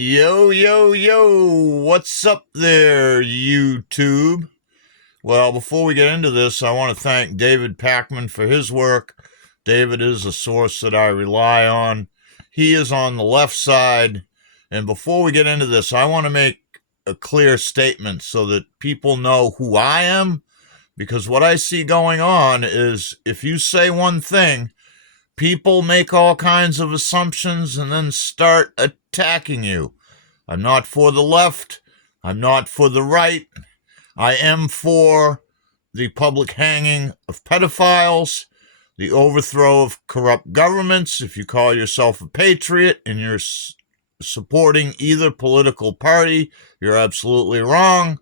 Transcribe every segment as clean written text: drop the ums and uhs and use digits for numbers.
Yo, yo, yo, what's up there, YouTube? Well, before we get into this, I want to thank David Packman for his work. David is a source that I rely on. He is on the left side. And before we get into this, I want to make a clear statement so that people know who I am. Because what I see going on is if you say one thing, people make all kinds of assumptions and then start attacking you. I'm not for the left. I'm not for the right. I am for the public hanging of pedophiles, the overthrow of corrupt governments. If you call yourself a patriot and you're supporting either political party, you're absolutely wrong.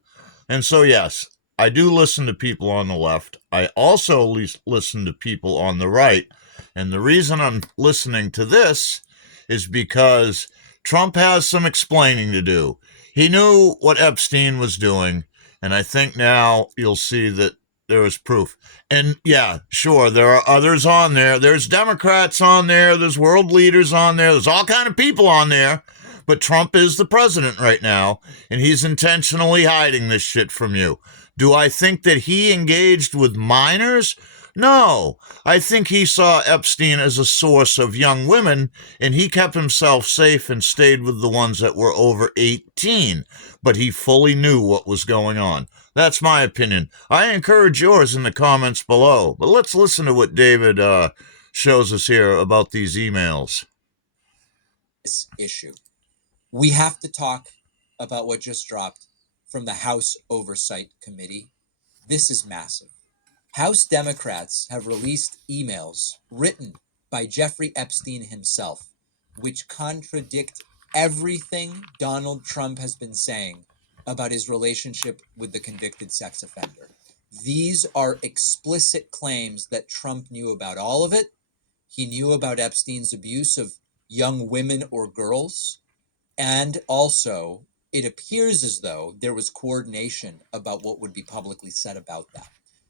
And so, yes, I do listen to people on the left. I also listen to people on the right. And the reason I'm listening to this is because Trump has some explaining to do. He knew what Epstein was doing, and I think now you'll see that there is proof. And yeah, sure, there are others on there. There's Democrats on there. There's world leaders on there. There's all kind of people on there. But Trump is the president right now, and he's intentionally hiding this shit from you. Do I think that he engaged with minors? No. I think he saw Epstein as a source of young women, and he kept himself safe and stayed with the ones that were over 18. But he fully knew what was going on. That's my opinion. I encourage yours in the comments below. But let's listen to what David shows us here about these emails. This issue. We have to talk about what just dropped from the House Oversight Committee. This is massive. House Democrats have released emails written by Jeffrey Epstein himself, which contradict everything Donald Trump has been saying about his relationship with the convicted sex offender. These are explicit claims that Trump knew about all of it. He knew about Epstein's abuse of young women or girls. And also, it appears as though there was coordination about what would be publicly said about that.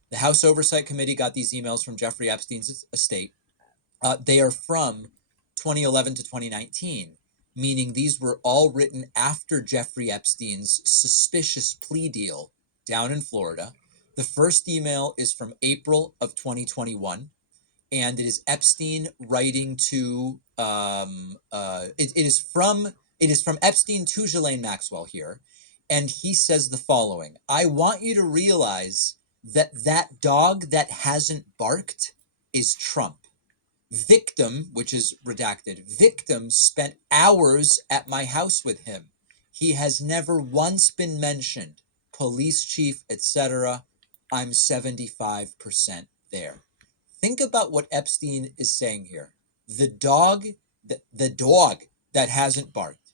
The House Oversight Committee got these emails from Jeffrey Epstein's estate. They are from 2011 to 2019, meaning these were all written after Jeffrey Epstein's suspicious plea deal down in Florida. The first email is from April of 2021, and it is Epstein writing to it is from Epstein to Ghislaine Maxwell here, and he says the following: I want you to realize that dog that hasn't barked is Trump. Victim, which is redacted, victim spent hours at my house with him. He has never once been mentioned. Police chief, etc. I'm 75% there. Think about what Epstein is saying here. The dog that hasn't barked.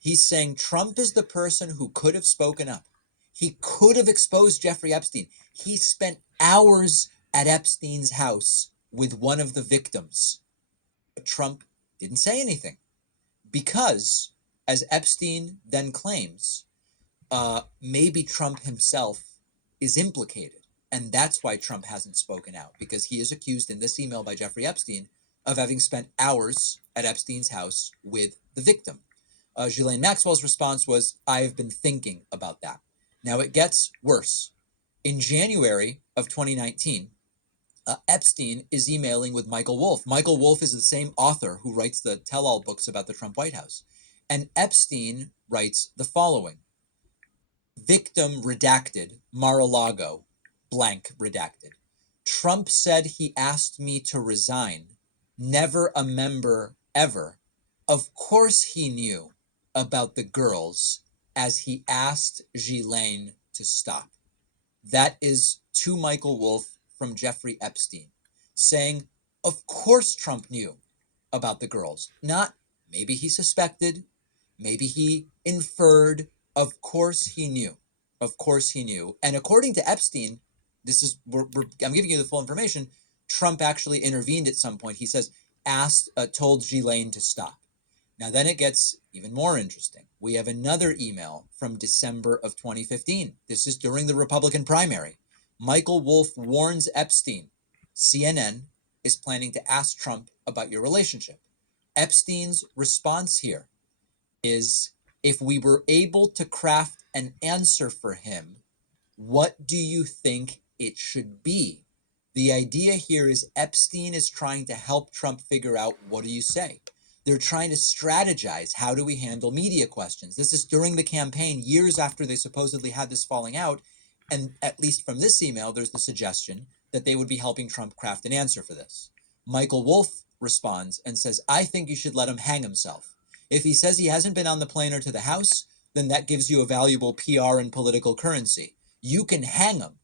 He's saying Trump is the person who could have spoken up. He could have exposed Jeffrey Epstein. He spent hours at Epstein's house with one of the victims. But Trump didn't say anything because, as Epstein then claims, maybe Trump himself is implicated. And that's why Trump hasn't spoken out, because he is accused in this email by Jeffrey Epstein of having spent hours at Epstein's house with the victim. Ghislaine Maxwell's response was, I have been thinking about that. Now it gets worse. In January of 2019, Epstein is emailing with Michael Wolff. Michael Wolff is the same author who writes the tell-all books about the Trump White House. And Epstein writes the following: victim redacted, Mar-a-Lago, blank redacted. Trump said he asked me to resign. Never a member ever. Of course he knew about the girls, as he asked Ghislaine to stop. That is to Michael Wolff from Jeffrey Epstein, saying, of course Trump knew about the girls. Not maybe he suspected, maybe he inferred. Of course he knew. Of course he knew. And according to Epstein, I'm giving you the full information. Trump actually intervened at some point. He says, told Ghislaine to stop. Now then it gets even more interesting. We have another email from December of 2015. This is during the Republican primary. Michael Wolff warns Epstein, CNN is planning to ask Trump about your relationship. Epstein's response here is, If we were able to craft an answer for him, what do you think it should be? The idea here is Epstein is trying to help Trump figure out, what do you say? They're trying to strategize, how do we handle media questions? This is during the campaign, years after they supposedly had this falling out. And at least from this email, there's the suggestion that they would be helping Trump craft an answer for this. Michael Wolff responds and says, I think you should let him hang himself. If he says he hasn't been on the plane or to the House, then that gives you a valuable PR and political currency. You can hang him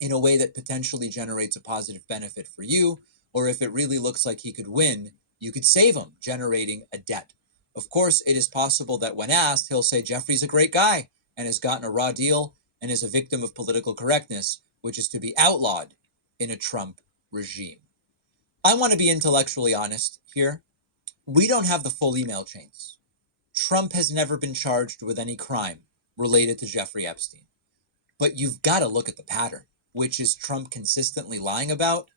in a way that potentially generates a positive benefit for you, or if it really looks like he could win, you could save him, generating a debt. Of course, it is possible that when asked, he'll say Jeffrey's a great guy and has gotten a raw deal and is a victim of political correctness, which is to be outlawed in a Trump regime. I want to be intellectually honest here. We don't have the full email chains. Trump has never been charged with any crime related to Jeffrey Epstein. But you've got to look at the pattern, which is Trump consistently lying about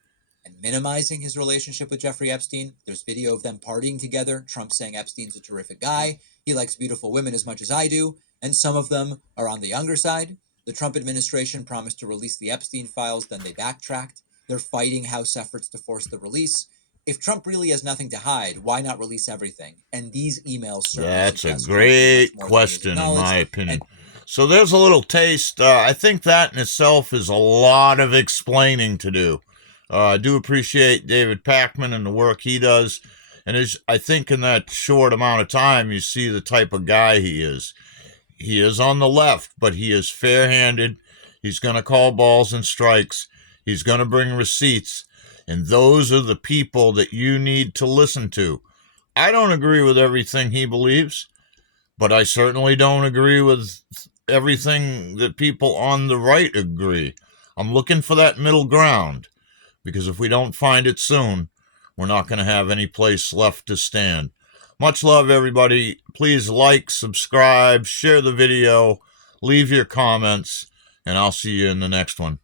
and minimizing his relationship with Jeffrey Epstein. There's video of them partying together, Trump saying Epstein's a terrific guy, he likes beautiful women as much as I do, and some of them are on the younger side. The Trump administration promised to release the Epstein files, then they backtracked. They're fighting House efforts to force the release. If Trump really has nothing to hide, why not release everything? And these emails certainly That's a suggest great question, in my opinion. So there's a little taste. I think that in itself is a lot of explaining to do. I do appreciate David Pakman and the work he does. And I think in that short amount of time, you see the type of guy he is. He is on the left, but he is fair-handed. He's going to call balls and strikes. He's going to bring receipts. And those are the people that you need to listen to. I don't agree with everything he believes, but I certainly don't agree with everything that people on the right agree. I'm looking for that middle ground, because if we don't find it soon, we're not going to have any place left to stand. Much love, everybody. Please like, subscribe, share the video, leave your comments, and I'll see you in the next one.